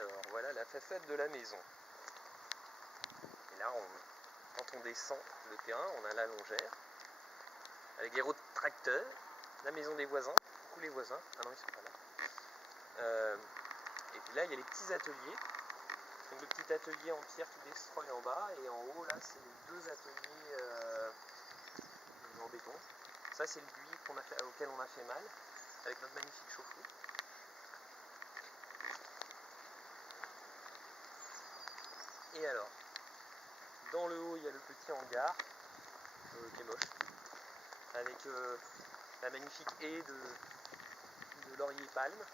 Alors voilà la façade de la maison. Et là, quand on descend le terrain, on a la longère avec des roues de tracteur, la maison des voisins, coucou les voisins, ah non ils sont pas là. Et puis là il y a les petits ateliers. Donc le petit atelier en pierre qui destroy en bas, et en haut là c'est les deux ateliers en béton. Ça c'est le buis auquel on a fait mal avec notre magnifique chauffe-eau. Et alors, dans le haut il y a le petit hangar qui est moche, avec la magnifique haie de laurier palme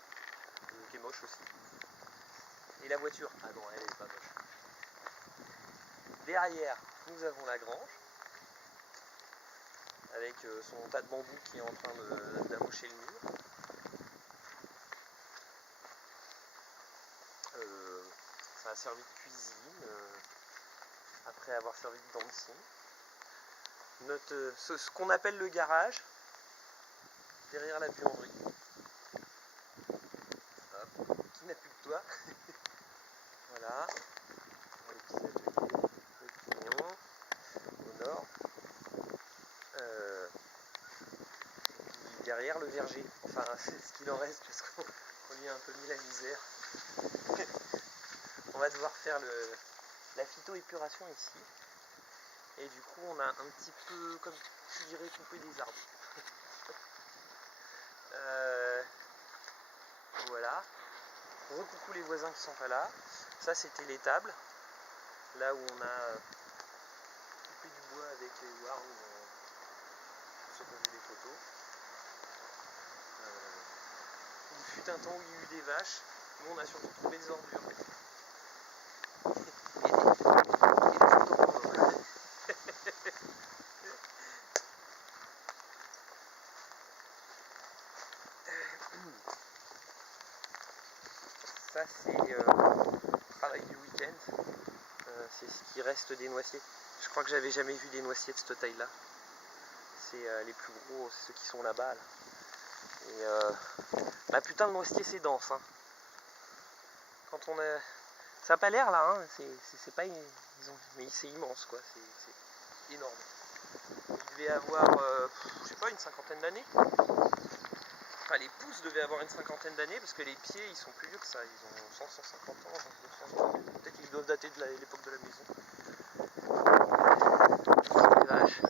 qui est moche aussi. Et la voiture, ah non elle est pas moche. Derrière nous avons la grange avec son tas de bambou qui est en train d'amocher le mur. Ça a servi de cuisine après avoir servi de dancing. Ce qu'on appelle le garage, derrière la buanderie. Hop, qui n'a plus de toit. Voilà, les petits ateliers, le pignon, au nord. Et puis derrière le verger, enfin c'est ce qu'il en reste parce qu'on lui a un peu mis la misère. On va devoir faire la phytoépuration ici. Et du coup on a un petit peu, comme je dirais, coupé des arbres. Voilà. Recoucou les voisins qui sont pas là. Ça c'était l'étable. Là où on a coupé du bois avec les wars, ceux qui ont vu les photos. Il fut un temps où il y a eu des vaches. Nous on a surtout trouvé des ordures. Et des photos porno. Ça c'est le travail du week-end. C'est ce qui reste des noisiers. Je crois que j'avais jamais vu des noisiers de cette taille là. C'est les plus gros, ceux qui sont là-bas là. Et bah putain, le noisier c'est dense hein. Quand on a... Ça n'a pas l'air là hein. C'est pas... Mais c'est immense quoi, c'est énorme. Il devait avoir je sais pas, une cinquantaine d'années. Enfin les pousses devaient avoir une cinquantaine d'années parce que les pieds ils sont plus vieux que ça, ils ont 100-150 ans, 200 ans. Peut-être qu'ils doivent dater de l'époque de la maison. Les vaches.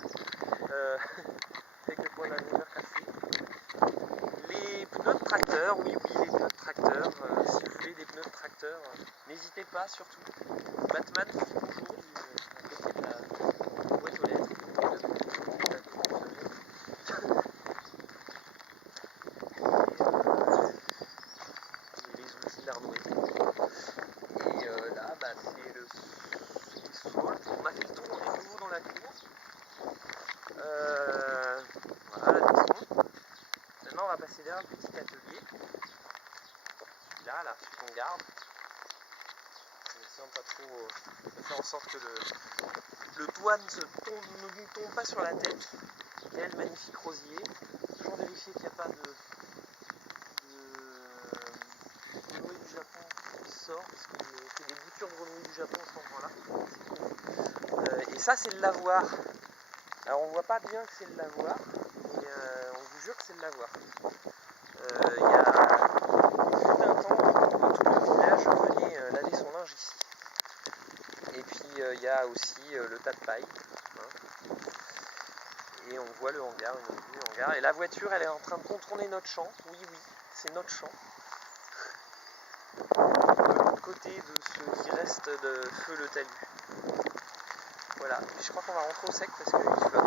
Avec le point de la lumière cassé. Les pneus de tracteur, oui, les pneus de tracteur. Si vous voulez des pneus de tracteur, n'hésitez pas surtout. Batman, bonjour, à côté de la boîte aux lettres. Et les outils d'Arnoé. Et là, bah, c'est le sol. On a fait le tour, on est nouveau dans la cour. Voilà la maison. Maintenant on va passer vers un petit atelier. Là, celui qu'on garde. En essayant de pas trop de faire en sorte que le toit ne nous tombe pas sur la tête. Quel magnifique rosier. Toujours vérifier qu'il n'y a pas de grenouille du Japon qui sort, parce qu'il fait des boutures de grenouilles du Japon à ce moment-là. Et ça c'est le lavoir. Alors on voit pas bien que c'est le lavoir, mais on vous jure que c'est le lavoir. Il y a un temps où tout le village venait laver son linge ici. Et puis il y a aussi le tas de paille. Hein. Et on voit le hangar, une vue du hangar. Et la voiture elle est en train de contourner notre champ. Oui, c'est notre champ. De l'autre côté de ce qui reste de feu le talus. Voilà, je crois qu'on va rentrer au sec parce qu'il flotte.